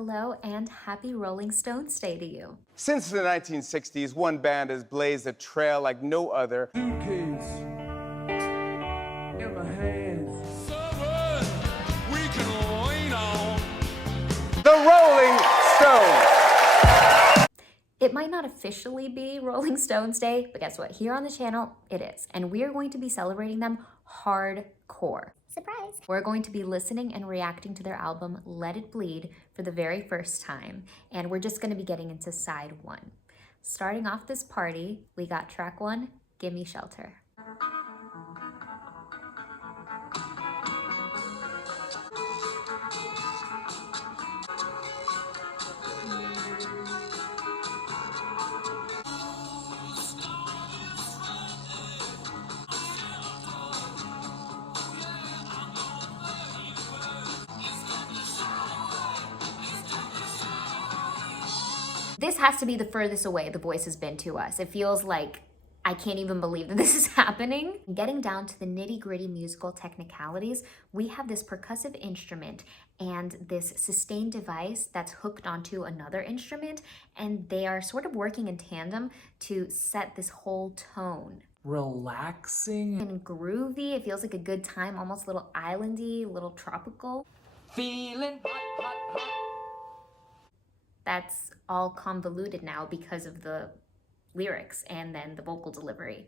Hello and happy Rolling Stones Day to you. Since the 1960s, one band has blazed a trail like no other. Suitcase in my hands. We can lean on. The Rolling Stones! It might not officially be Rolling Stones Day, but guess what? Here on the channel, it is. And we are going to be celebrating them hardcore. Surprise! We're going to be listening and reacting to their album, Let It Bleed, for the very first time. And we're just going to be getting into side one. Starting off this party, we got track one, Gimme Shelter. This has to be the furthest away the voice has been to us. It feels like I can't even believe that this is happening. Getting down to the nitty-gritty musical technicalities, we have this percussive instrument and this sustained device that's hooked onto another instrument, and they are sort of working in tandem to set this whole tone. Relaxing. And groovy, it feels like a good time, almost a little islandy, a little tropical. Feeling hot, hot, hot. That's all convoluted now because of the lyrics and then the vocal delivery.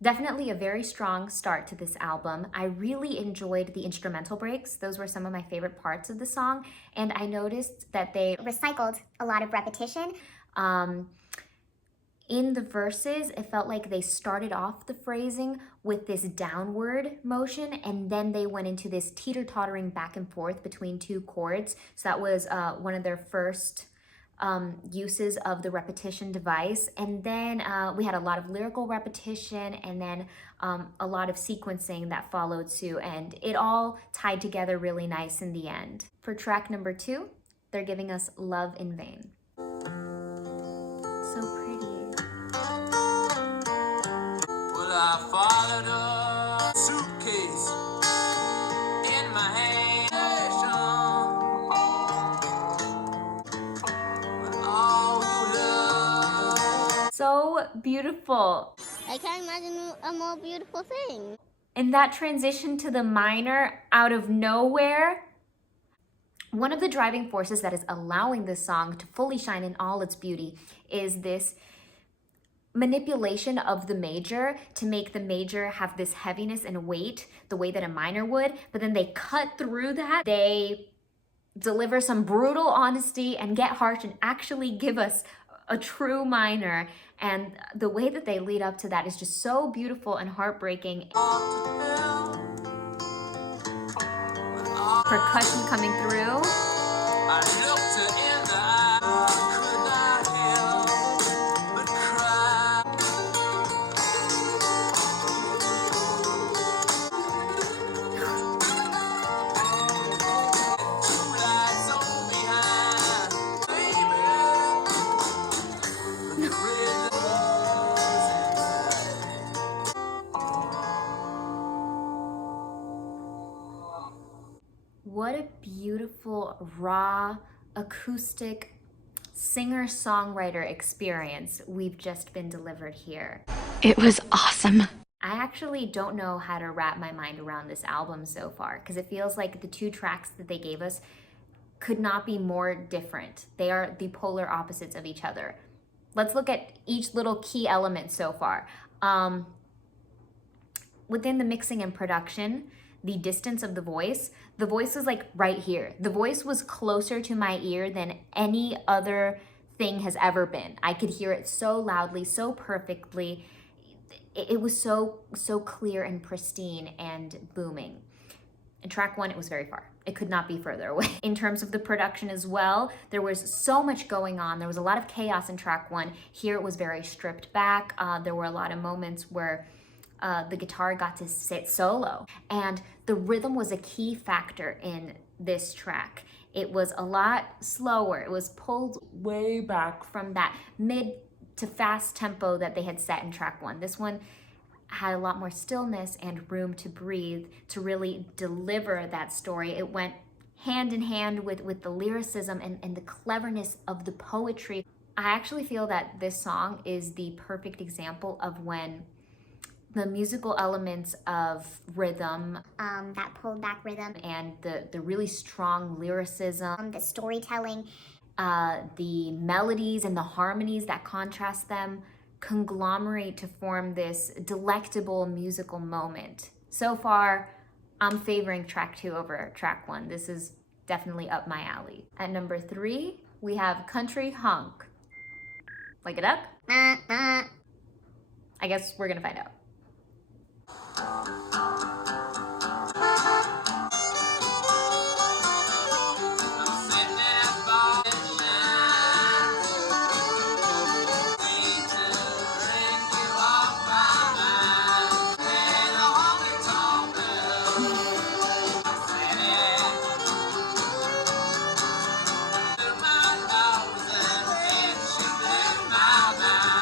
Definitely a very strong start to this album. I really enjoyed the instrumental breaks. Those were some of my favorite parts of the song. And I noticed that they Recycled a lot of repetition. in the verses, it felt like they started off the phrasing with this downward motion, and then they went into this teeter-tottering back and forth between two chords. So that was one of their first uses of the repetition device. And then we had a lot of lyrical repetition, and then a lot of sequencing that followed suit, and it all tied together really nice in the end. For track number 2, they're giving us Love in Vain. So pretty. Well, I followed a suitcase in my hand. With all your love. So beautiful. I can't imagine a more beautiful thing. And that transition to the minor out of nowhere, one of the driving forces that is allowing this song to fully shine in all its beauty is this manipulation of the major to make the major have this heaviness and weight the way that a minor would, but then they cut through that. They deliver some brutal honesty and get harsh and actually give us a true minor. And the way that they lead up to that is just so beautiful and heartbreaking. Percussion coming through. I looked her in the eye, could not help but cry. Two lights on behind, baby. The red What a beautiful, raw, acoustic singer-songwriter experience we've just been delivered here. It was awesome. I actually don't know how to wrap my mind around this album so far, because it feels like the two tracks that they gave us could not be more different. They are the polar opposites of each other. Let's look at each little key element so far. Within the mixing and production, the distance of the voice was like right here. The voice was closer to my ear than any other thing has ever been. I could hear it so loudly, so perfectly. It was so clear and pristine and booming. In track 1, it was very far. It could not be further away. In terms of the production as well, there was so much going on. There was a lot of chaos in track 1. Here it was very stripped back. There were a lot of moments where the guitar got to sit solo. And the rhythm was a key factor in this track. It was a lot slower. It was pulled Way back. from that mid to fast tempo that they had set in track 1. This one had a lot more stillness and room to breathe to really deliver that story. It went hand in hand with the lyricism and the cleverness of the poetry. I actually feel that this song is the perfect example of when the musical elements of rhythm That pulled back rhythm, and the really strong lyricism, the storytelling, the melodies and the harmonies that contrast them conglomerate to form this delectable musical moment. So far, I'm favoring track 2 over track 1. This is definitely up my alley. At number 3, we have Country Honk. Like it up? I guess we're gonna find out.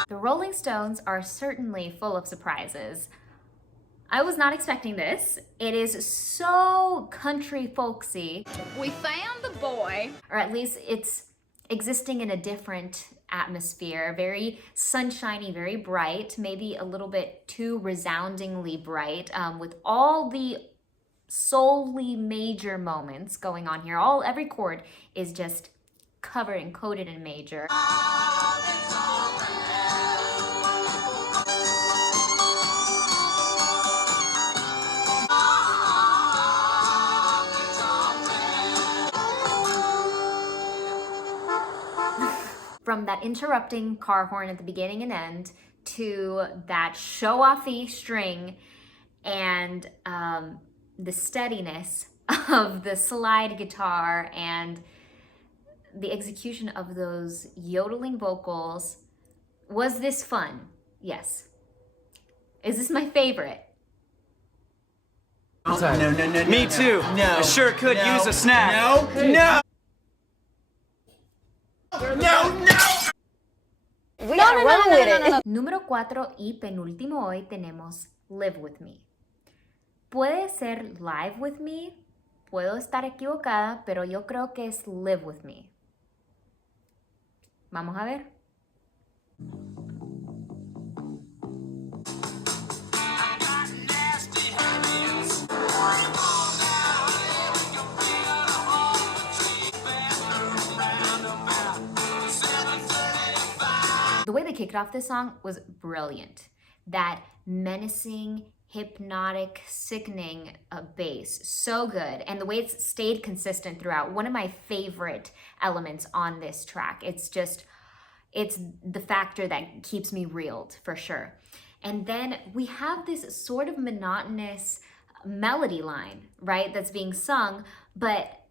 The Rolling Stones are certainly full of surprises. I was not expecting this. It is so country folksy, We found the boy. or at least it's existing in a different atmosphere, very sunshiny, very bright, maybe a little bit too resoundingly bright, with all the solely major moments going on here. Every chord is just covered and coated in major. From that interrupting car horn at the beginning and end to that show-offy string and the steadiness of the slide guitar and the execution of those yodeling vocals. Was this fun? Yes. Is this my favorite? Me too. No. I sure could No. use a snack. No. No. Número 4 y penúltimo hoy tenemos Live With Me. Puede ser Live With Me, puedo estar equivocada, pero yo creo que es Live With Me. Vamos a ver. The way they kicked off this song was brilliant. That menacing, hypnotic, sickening bass, so good. And the way it's stayed consistent throughout, one of my favorite elements on this track. It's the factor that keeps me reeled, for sure. And then we have this sort of monotonous melody line, right, that's being sung, but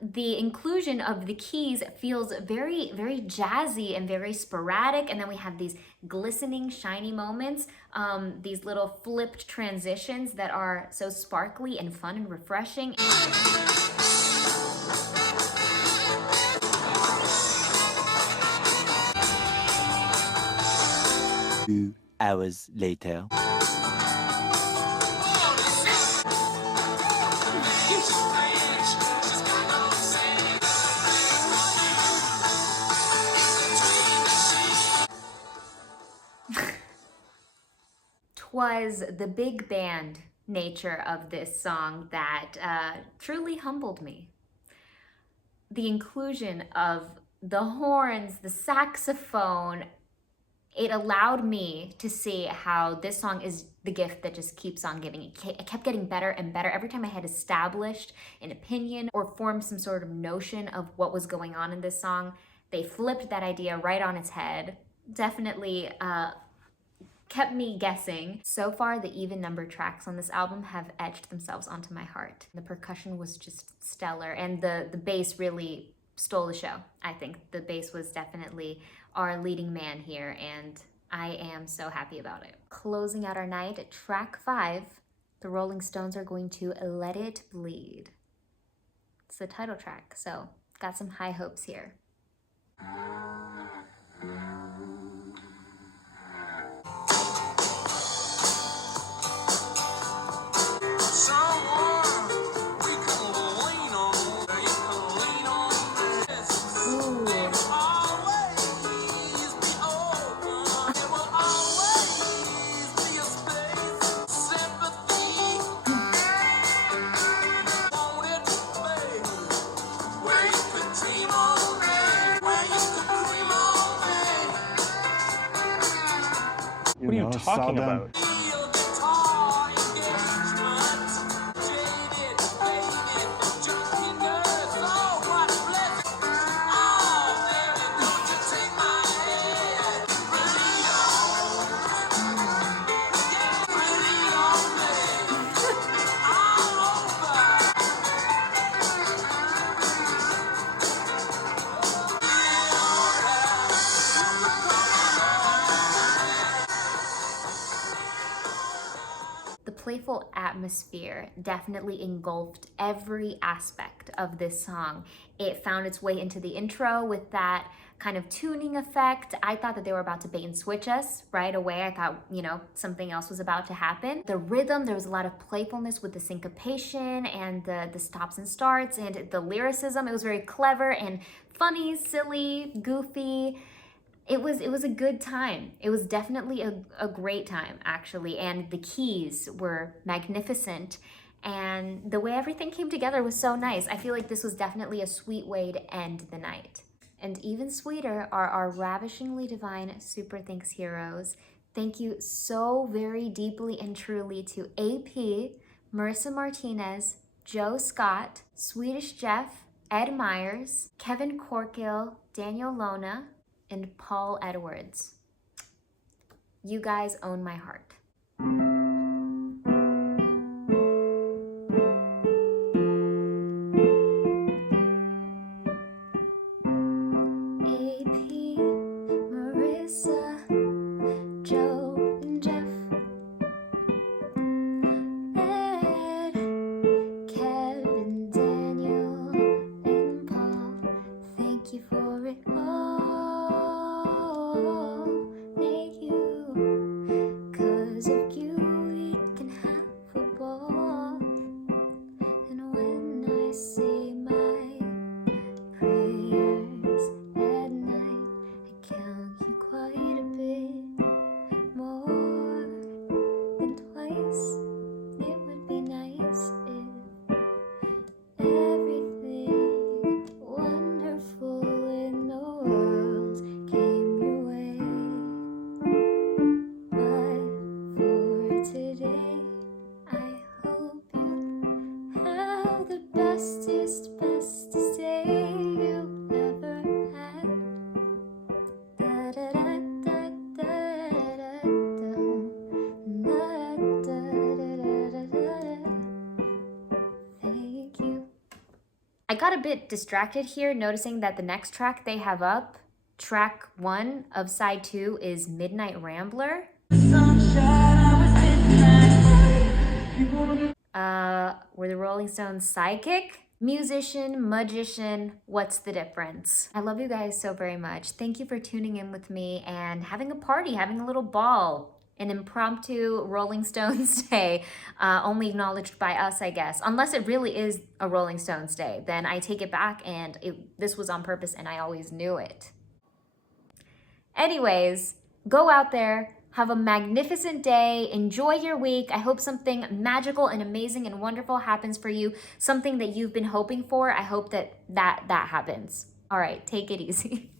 the inclusion of the keys feels very, very jazzy and very sporadic. And then we have these glistening, shiny moments, these little flipped transitions that are so sparkly and fun and refreshing. 2 hours later. Twas the big band nature of this song that truly humbled me. The inclusion of the horns, the saxophone, it allowed me to see how this song is the gift that just keeps on giving. It kept getting better and better. Every time I had established an opinion or formed some sort of notion of what was going on in this song, they flipped that idea right on its head. Definitely kept me guessing. So far, the even number tracks on this album have etched themselves onto my heart. The percussion was just stellar, and the bass really stole the show. I think the bass was definitely our leading man here, and I am so happy about it. Closing out our night at track 5, the Rolling Stones are going to Let It Bleed. It's the title track, so got some high hopes here. What are you talking about? The playful atmosphere definitely engulfed every aspect of this song. It found its way into the intro with that kind of tuning effect. I thought that they were about to bait and switch us right away. I thought, you know, something else was about to happen. The rhythm, there was a lot of playfulness with the syncopation and the stops and starts and the lyricism. It was very clever and funny, silly, goofy. It was a good time. It was definitely a great time, actually. And the keys were magnificent. And the way everything came together was so nice. I feel like this was definitely a sweet way to end the night. And even sweeter are our ravishingly divine Super Thanks heroes. Thank you so very deeply and truly to AP, Marissa Martinez, Joe Scott, Swedish Jeff, Ed Myers, Kevin Corkill, Daniel Lona, and Paul Edwards. You guys own my heart. AP, Marissa, Joe, and Jeff, Ed, Kevin, Daniel, and Paul. Thank you for it all. Thank you. 'Cause of you, we can have a ball. And when I say my prayers at night, I count you quite a bit more than twice. It would be nice if everything wonderful in the world came your way. But for today, I hope you have the bestest day you ever had. Da da da da da da da da da. Thank you. I got a bit distracted here, noticing that the next track they have up, track 1 of side 2, is Midnight Rambler. Were the Rolling Stones psychic? Musician, magician, what's the difference? I love you guys so very much. Thank you for tuning in with me and having a party, having a little ball. An impromptu Rolling Stones day, only acknowledged by us, I guess. Unless it really is a Rolling Stones day, then I take it back and this was on purpose and I always knew it. Anyways, go out there, have a magnificent day, enjoy your week. I hope something magical and amazing and wonderful happens for you, something that you've been hoping for. I hope that happens. All right, take it easy.